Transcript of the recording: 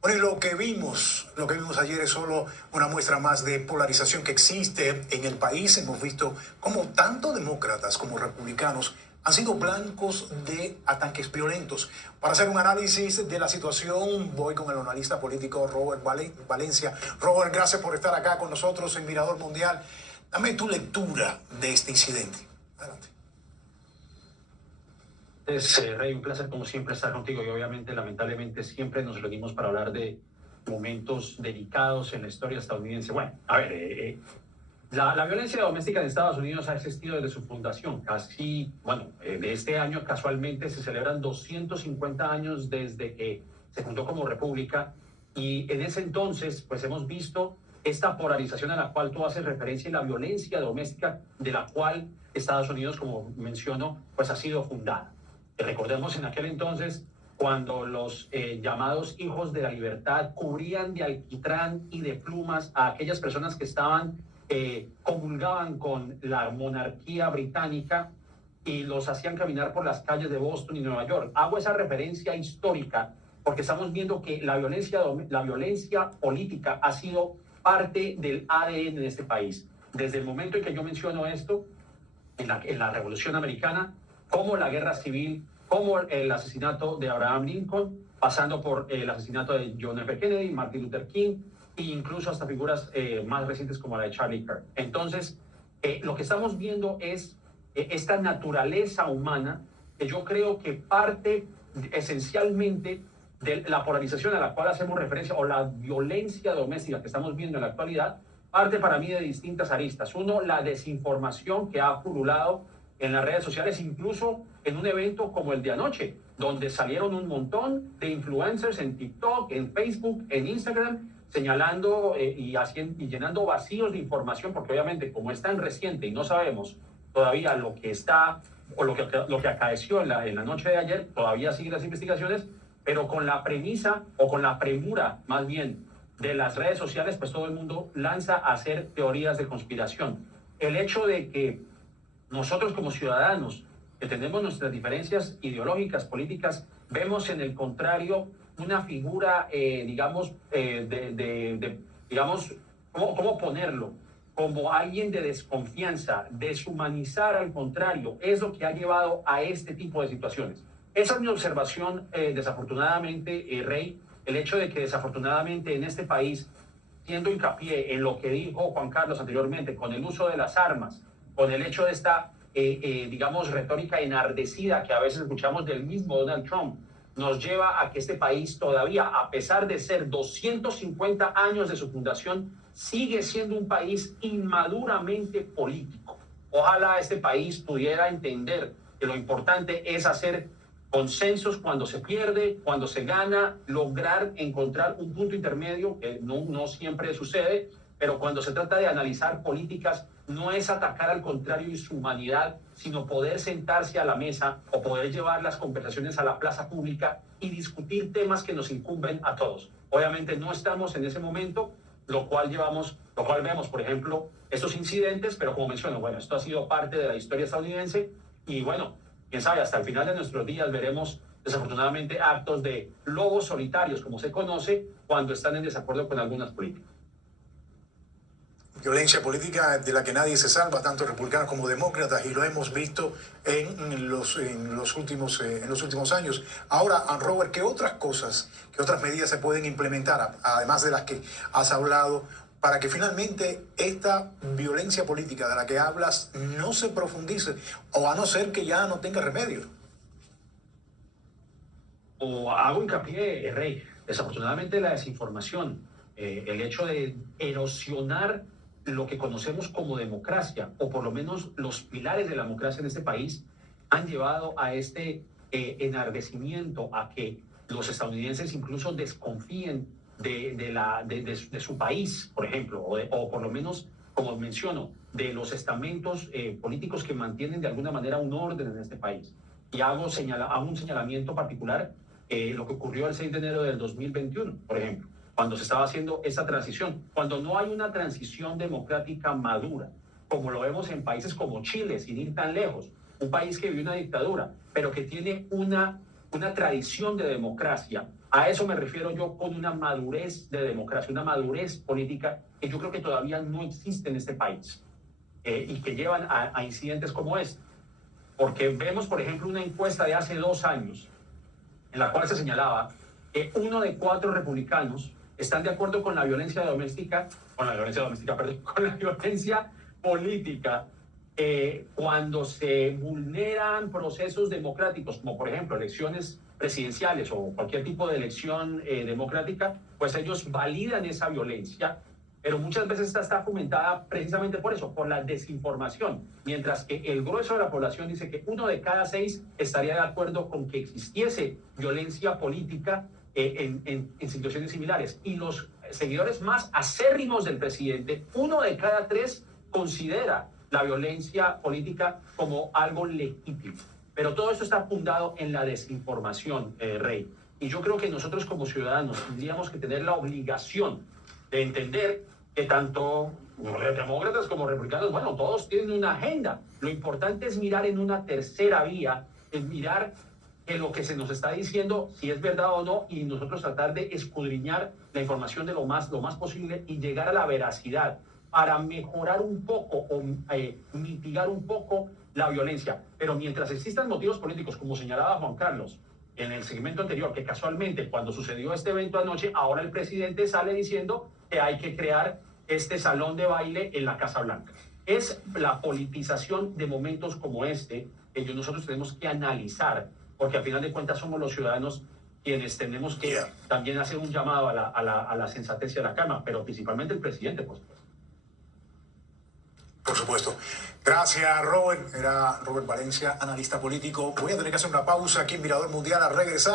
Bueno, y lo que vimos ayer es solo una muestra más de polarización que existe en el país. Hemos visto cómo tanto demócratas como republicanos han sido blancos de ataques violentos. Para hacer un análisis de la situación, voy con el analista político Robert Valencia. Robert, gracias por estar acá con nosotros en Mirador Mundial. Dame tu lectura de este incidente. Adelante. Rey, un placer como siempre estar contigo y obviamente, lamentablemente, siempre nos reunimos para hablar de momentos delicados en la historia estadounidense. Bueno, a ver, la violencia doméstica en Estados Unidos ha existido desde su fundación. Casi, de este año casualmente se celebran 250 años desde que se fundó como república y en ese entonces pues hemos visto esta polarización a la cual tú haces referencia y la violencia doméstica de la cual Estados Unidos, como menciono, pues ha sido fundada. Recordemos en aquel entonces cuando los llamados hijos de la libertad cubrían de alquitrán y de plumas a aquellas personas que comulgaban con la monarquía británica y los hacían caminar por las calles de Boston y Nueva York. Hago esa referencia histórica porque estamos viendo que la violencia política ha sido parte del ADN de este país. Desde el momento en que yo menciono esto, en la Revolución Americana, como la Guerra Civil, como el asesinato de Abraham Lincoln, pasando por el asesinato de John F. Kennedy, Martin Luther King, e incluso hasta figuras más recientes como la de Charlie Kirk. Entonces, lo que estamos viendo es esta naturaleza humana que yo creo que parte esencialmente de la polarización a la cual hacemos referencia o la violencia doméstica que estamos viendo en la actualidad, parte para mí de distintas aristas. Uno, la desinformación que ha pululado en las redes sociales, incluso en un evento como el de anoche, donde salieron un montón de influencers en TikTok, en Facebook, en Instagram, señalando y llenando vacíos de información, porque obviamente como es tan reciente y no sabemos todavía lo que está o lo que acaeció en la noche de ayer, todavía siguen las investigaciones, pero con la premisa o con la premura más bien de las redes sociales, pues todo el mundo lanza a hacer teorías de conspiración. El hecho de que nosotros como ciudadanos, que tenemos nuestras diferencias ideológicas, políticas, vemos en el contrario una figura, ¿cómo ponerlo? Como alguien de desconfianza, deshumanizar al contrario, es lo que ha llevado a este tipo de situaciones. Esa es mi observación, desafortunadamente, Rey, el hecho de que desafortunadamente en este país, haciendo hincapié en lo que dijo Juan Carlos anteriormente, con el uso de las armas, con el hecho de esta, retórica enardecida que a veces escuchamos del mismo Donald Trump, nos lleva a que este país todavía, a pesar de ser 250 años de su fundación, sigue siendo un país inmaduramente político. Ojalá este país pudiera entender que lo importante es hacer consensos cuando se pierde, cuando se gana, lograr encontrar un punto intermedio, que no siempre sucede, pero cuando se trata de analizar políticas, no es atacar al contrario y su humanidad, sino poder sentarse a la mesa o poder llevar las conversaciones a la plaza pública y discutir temas que nos incumben a todos. Obviamente no estamos en ese momento, lo cual vemos, por ejemplo, estos incidentes, pero como menciono, esto ha sido parte de la historia estadounidense y quién sabe, hasta el final de nuestros días veremos desafortunadamente actos de lobos solitarios, como se conoce, cuando están en desacuerdo con algunas políticas. Violencia política de la que nadie se salva, tanto republicanos como demócratas, y lo hemos visto en los últimos años. Ahora, Robert, ¿qué otras medidas se pueden implementar, además de las que has hablado, para que finalmente esta violencia política de la que hablas no se profundice, o a no ser que ya no tenga remedio? O hago hincapié, Rey, desafortunadamente la desinformación, el hecho de erosionar lo que conocemos como democracia, o por lo menos los pilares de la democracia en este país, han llevado a este enardecimiento, a que los estadounidenses incluso desconfíen de su país, por ejemplo, o por lo menos, como menciono, de los estamentos políticos que mantienen de alguna manera un orden en este país. Y hago un señalamiento particular, lo que ocurrió el 6 de enero del 2021, por ejemplo, cuando se estaba haciendo esta transición, cuando no hay una transición democrática madura, como lo vemos en países como Chile, sin ir tan lejos, un país que vive una dictadura, pero que tiene una tradición de democracia A eso me refiero yo con una madurez de democracia, una madurez política que yo creo que todavía no existe en este país y que llevan a incidentes como este. Porque vemos, por ejemplo, una encuesta de hace 2 años en la cual se señalaba que 1 de 4 republicanos están de acuerdo con la violencia doméstica, con la violencia política cuando se vulneran procesos democráticos, como por ejemplo elecciones presidenciales o cualquier tipo de elección democrática, pues ellos validan esa violencia, pero muchas veces está fomentada precisamente por eso, por la desinformación, mientras que el grueso de la población dice que 1 de cada 6 estaría de acuerdo con que existiese violencia política en situaciones similares. Y los seguidores más acérrimos del presidente, 1 de cada 3 considera la violencia política como algo legítimo. Pero todo esto está fundado en la desinformación, Rey. Y yo creo que nosotros como ciudadanos tendríamos que tener la obligación de entender que tanto demócratas como republicanos, bueno, todos tienen una agenda. Lo importante es mirar en una tercera vía, es mirar que lo que se nos está diciendo, si es verdad o no, y nosotros tratar de escudriñar la información de lo más posible y llegar a la veracidad para mejorar un poco o mitigar un poco la violencia. Pero mientras existan motivos políticos, como señalaba Juan Carlos en el segmento anterior, que casualmente cuando sucedió este evento anoche, ahora el presidente sale diciendo que hay que crear este salón de baile en la Casa Blanca. Es la politización de momentos como este que nosotros tenemos que analizar, porque al final de cuentas somos los ciudadanos quienes tenemos que también hacer un llamado a la sensatez y a la calma, pero principalmente el presidente, por supuesto. Por supuesto. Gracias, Robert. Era Robert Valencia, analista político. Voy a tener que hacer una pausa aquí en Mirador Mundial. A regresar.